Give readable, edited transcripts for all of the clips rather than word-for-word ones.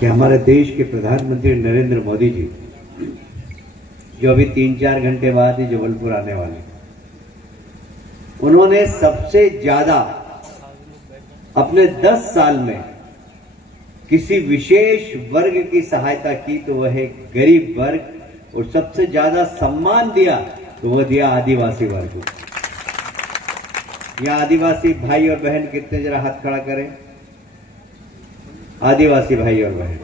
कि हमारे देश के प्रधानमंत्री नरेंद्र मोदी जी, जो अभी 3-4 घंटे बाद ही जबलपुर आने वाले, उन्होंने सबसे ज्यादा अपने 10 साल में किसी विशेष वर्ग की सहायता की तो वह है गरीब वर्ग, और सबसे ज्यादा सम्मान दिया तो वह दिया आदिवासी वर्ग को। यहां आदिवासी भाई और बहन कितने, जरा हाथ खड़ा करें। आदिवासी भाई और बहन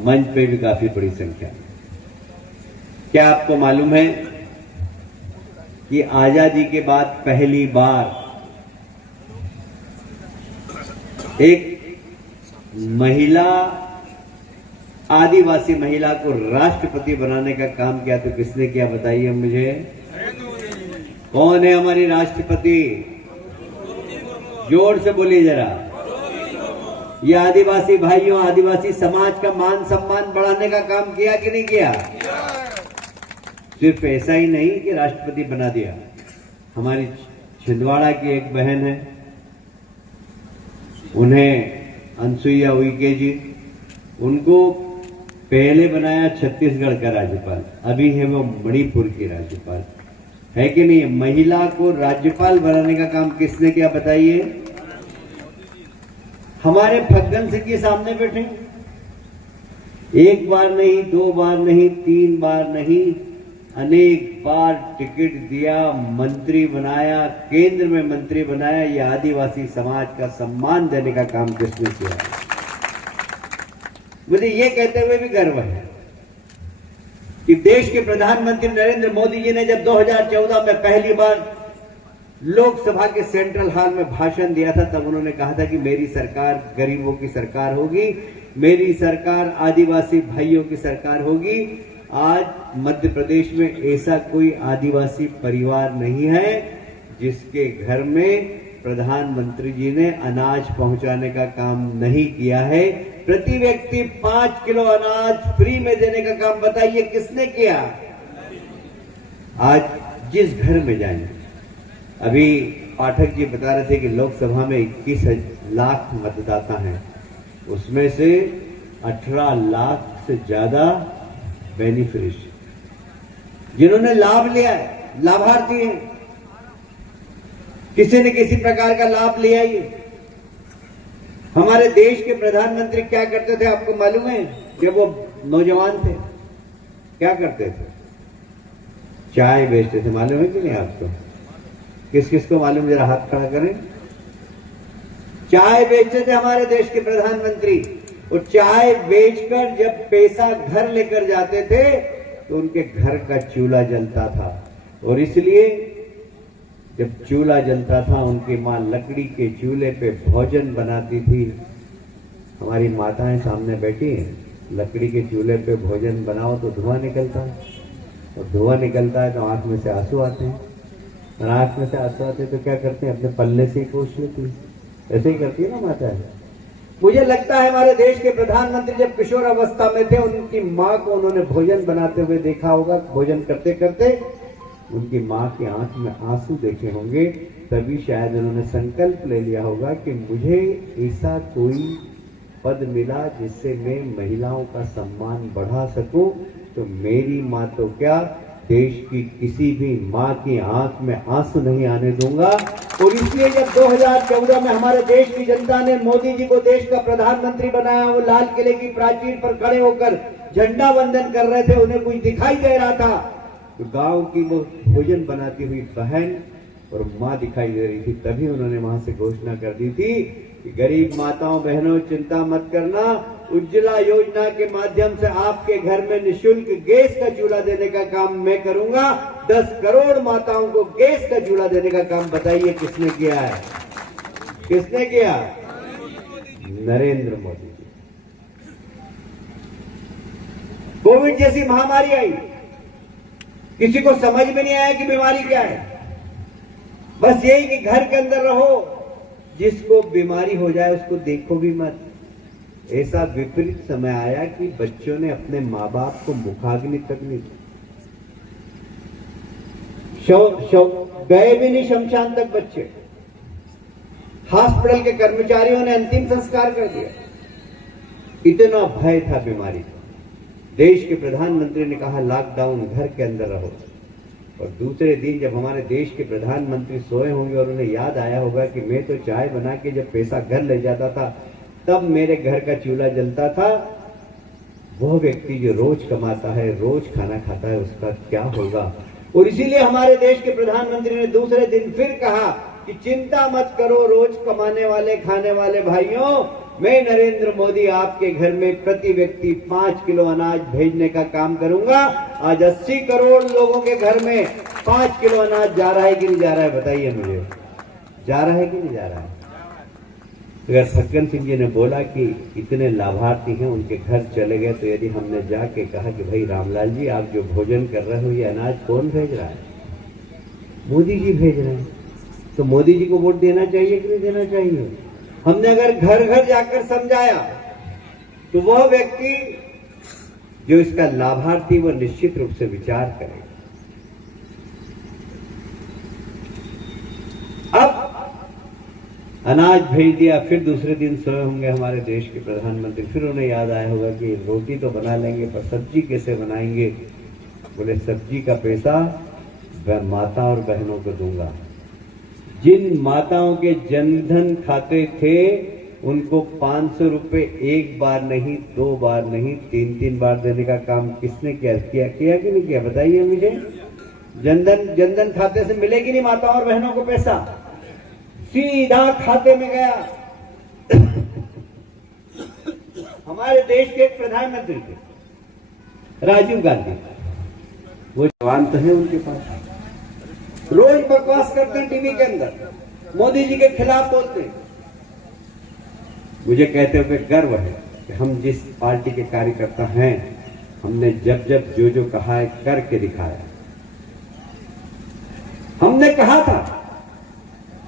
मंच पे भी काफी बड़ी संख्या। क्या आपको मालूम है कि आजादी के बाद पहली बार एक महिला, आदिवासी महिला को राष्ट्रपति बनाने का काम किया? तो किसने किया बताइए मुझे। कौन है हमारी राष्ट्रपति? जोर से बोलिए जरा। ये आदिवासी भाइयों, आदिवासी समाज का मान सम्मान बढ़ाने का काम किया कि नहीं किया? सिर्फ ऐसा ही नहीं कि राष्ट्रपति बना दिया। हमारी छिंदवाड़ा की एक बहन है, उन्हें अनसुईया उइके जी, उनको पहले बनाया छत्तीसगढ़ का राज्यपाल, अभी है वो मणिपुर की राज्यपाल, है कि नहीं? महिला को राज्यपाल बनाने का काम किसने किया बताइए? हमारे फग्गन सिंह के सामने बैठे, एक बार नहीं, 2 बार नहीं, 3 बार नहीं, अनेक बार टिकट दिया, मंत्री बनाया, केंद्र में मंत्री बनाया। ये आदिवासी समाज का सम्मान देने का काम किसने किया? मुझे ये कहते हुए भी गर्व है कि देश के प्रधानमंत्री नरेंद्र मोदी जी ने जब 2014 में पहली बार लोकसभा के सेंट्रल हॉल में भाषण दिया था, तब उन्होंने कहा था कि मेरी सरकार गरीबों की सरकार होगी, मेरी सरकार आदिवासी भाइयों की सरकार होगी। आज मध्य प्रदेश में ऐसा कोई आदिवासी परिवार नहीं है जिसके घर में प्रधानमंत्री जी ने अनाज पहुंचाने का काम नहीं किया है। प्रति व्यक्ति 5 किलो अनाज फ्री में देने का काम बताइए किसने किया? आज जिस घर में जाएंगे, अभी पाठक जी बता रहे थे कि लोकसभा में 21 लाख मतदाता हैं, उसमें से 18 लाख से ज्यादा बेनिफिशियरी जिन्होंने लाभ लिया है, लाभार्थी हैं, किसी न किसी प्रकार का लाभ लिया ही। हमारे देश के प्रधानमंत्री क्या करते थे आपको मालूम है? जब वो नौजवान थे क्या करते थे? चाय बेचते थे। मालूम है कि नहीं आपको? किस किस को मालूम, जरा हाथ खड़ा करें। चाय बेचते थे हमारे देश के प्रधानमंत्री, और चाय बेचकर जब पैसा घर लेकर जाते थे तो उनके घर का चूल्हा जलता था, और इसलिए जब चूल्हा जलता था उनकी मां लकड़ी के चूल्हे पे भोजन बनाती थी। हमारी माताएं सामने बैठी हैं, लकड़ी के चूल्हे पे भोजन बनाओ तो धुआं निकलता है, और धुआं निकलता है तो आंख में से आंसू आते हैं, और आंख में से आंसू आते तो क्या करते हैं? अपने पल्ले से ही पोंछ लेती है। ऐसे ही करती है ना माताएं। मुझे लगता है हमारे देश के प्रधानमंत्री जब किशोर अवस्था में थे, उनकी मां को उन्होंने भोजन बनाते हुए देखा होगा। भोजन करते करते उनकी मां की आंख में आंसू देखे होंगे, तभी शायद उन्होंने संकल्प ले लिया होगा कि मुझे ऐसा कोई पद मिला जिससे मैं महिलाओं का सम्मान बढ़ा सकूं, तो मेरी मां तो क्या, देश की किसी भी मां की आंख में आंसू नहीं आने दूंगा। और इसलिए जब 2014 में हमारे देश की जनता ने मोदी जी को देश का प्रधानमंत्री बनाया, वो लाल किले की प्राचीर पर खड़े होकर झंडा वंदन कर रहे थे, उन्हें कुछ दिखाई दे रहा था तो गांव की वो भोजन बनाती हुई बहन और मां दिखाई दे रही थी। तभी उन्होंने वहां से घोषणा कर दी थी कि गरीब माताओं बहनों चिंता मत करना, उज्ज्वला योजना के माध्यम से आपके घर में निःशुल्क गैस का चूल्हा देने का काम मैं करूंगा। 10 करोड़ माताओं को गैस का चूल्हा देने का काम बताइए किसने किया है? किसने किया? नरेंद्र मोदी जी। कोविड जैसी महामारी आई, किसी को समझ में नहीं आया कि बीमारी क्या है। बस यही कि घर के अंदर रहो, जिसको बीमारी हो जाए उसको देखो भी मत। ऐसा विपरीत समय आया कि बच्चों ने अपने माँ बाप को मुखाग्नि तक नहीं दी, गए भी नहीं शमशान तक बच्चे। हॉस्पिटल के कर्मचारियों ने अंतिम संस्कार कर दिया। इतना भय था बीमारी का। देश के प्रधानमंत्री ने कहा लॉकडाउन, घर के अंदर रहो। और दूसरे दिन जब हमारे देश के प्रधानमंत्री सोए होंगे और उन्हें याद आया होगा कि मैं तो चाय बना के जब पैसा घर ले जाता था तब मेरे घर का चूल्हा जलता था, वो व्यक्ति जो रोज कमाता है, रोज खाना खाता है, उसका क्या होगा। और इसीलिए हमारे देश के प्रधानमंत्री ने दूसरे दिन फिर कहा कि चिंता मत करो रोज कमाने वाले खाने वाले भाइयों, मैं नरेंद्र मोदी आपके घर में प्रति व्यक्ति 5 किलो अनाज भेजने का काम करूंगा। आज 80 करोड़ लोगों के घर में 5 किलो अनाज जा रहा है कि नहीं जा रहा है, बताइए मुझे, जा रहा है कि नहीं जा रहा है। अगर फग्गन सिंह जी ने बोला कि इतने लाभार्थी हैं, उनके घर चले गए, तो यदि हमने जाके कहा कि भाई रामलाल जी आप जो भोजन कर रहे हो ये अनाज कौन भेज रहा है, मोदी जी भेज रहे हैं, तो मोदी जी को वोट देना चाहिए कि नहीं देना चाहिए। हमने अगर घर घर जाकर समझाया तो वह व्यक्ति जो इसका लाभार्थी वह निश्चित रूप से विचार करेगा। अब अनाज भेज दिया, फिर दूसरे दिन सोए होंगे हमारे देश के प्रधानमंत्री, फिर उन्हें याद आया होगा कि रोटी तो बना लेंगे पर सब्जी कैसे बनाएंगे। बोले सब्जी का पैसा मैं माता और बहनों को दूंगा। जिन माताओं के जनधन खाते थे उनको 500 रुपए एक बार नहीं, 2 बार नहीं, 3-3 बार देने का काम किसने किया कि नहीं किया, बताइए मुझे। जनधन खाते से मिलेगी नहीं माताओं और बहनों को पैसा, सीधा खाते में गया। हमारे देश के एक प्रधानमंत्री थे राजीव गांधी, वो जवान तो है उनके पास, रोज बकवास करते हैं टीवी के अंदर, मोदी जी के खिलाफ बोलते हैं। मुझे कहते हुए गर्व है कि हम जिस पार्टी के कार्यकर्ता हैं, हमने जब जब जो जो कहा है करके दिखाया। हमने कहा था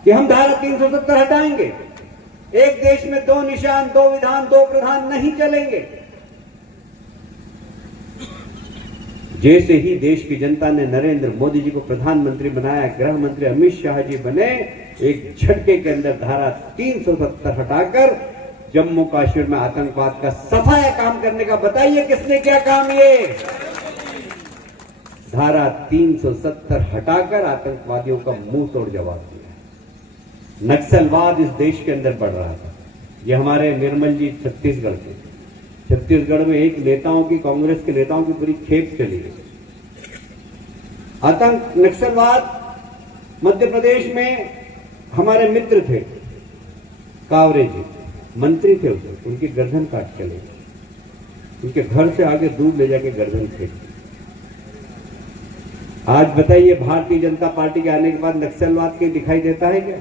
कि हम धारा 370 हटाएंगे, एक देश में 2 निशान, 2 विधान, 2 प्रधान नहीं चलेंगे। जैसे ही देश की जनता ने नरेंद्र मोदी जी को प्रधानमंत्री बनाया, गृह मंत्री अमित शाह जी बने, एक झटके के अंदर धारा 370 हटाकर जम्मू कश्मीर में आतंकवाद का सफाया काम करने का, बताइए किसने क्या काम, ये धारा 370 हटाकर आतंकवादियों का मुंह तोड़ जवाब दिया। नक्सलवाद इस देश के अंदर बढ़ रहा था। ये हमारे निर्मल जी छत्तीसगढ़ के, छत्तीसगढ़ में एक नेताओं की, कांग्रेस के नेताओं की पूरी खेप चली गई। आतंक नक्सलवाद मध्य प्रदेश में हमारे मित्र थे, कावरे जी मंत्री थे, उनकी गर्दन काट चले गए, उनके घर से आगे दूध ले जाके गर्दन फेंक दी। आज बताइए भारतीय जनता पार्टी के आने के बाद नक्सलवाद के दिखाई देता है क्या।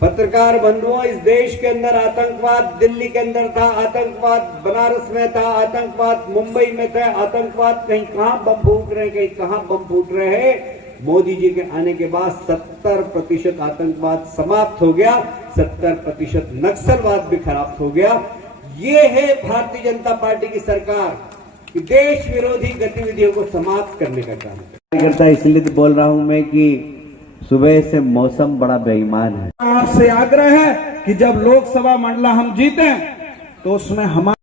पत्रकार बंधुओं, इस देश के अंदर आतंकवाद दिल्ली के अंदर था, आतंकवाद बनारस में था, आतंकवाद मुंबई में था, आतंकवाद कहीं कहां बम फूट रहे हैं, कहीं कहां बम फूट रहे हैं। मोदी जी के आने के बाद 70% आतंकवाद समाप्त हो गया, 70% नक्सलवाद भी खराब हो गया। ये है भारतीय जनता पार्टी की सरकार कि देश विरोधी गतिविधियों को समाप्त करने का काम करता है। इसलिए तो बोल रहा हूं मैं कि सुबह से मौसम बड़ा बेईमान है। आपसे आग्रह है कि जब लोकसभा मंडला हम जीते तो उसमें हमारे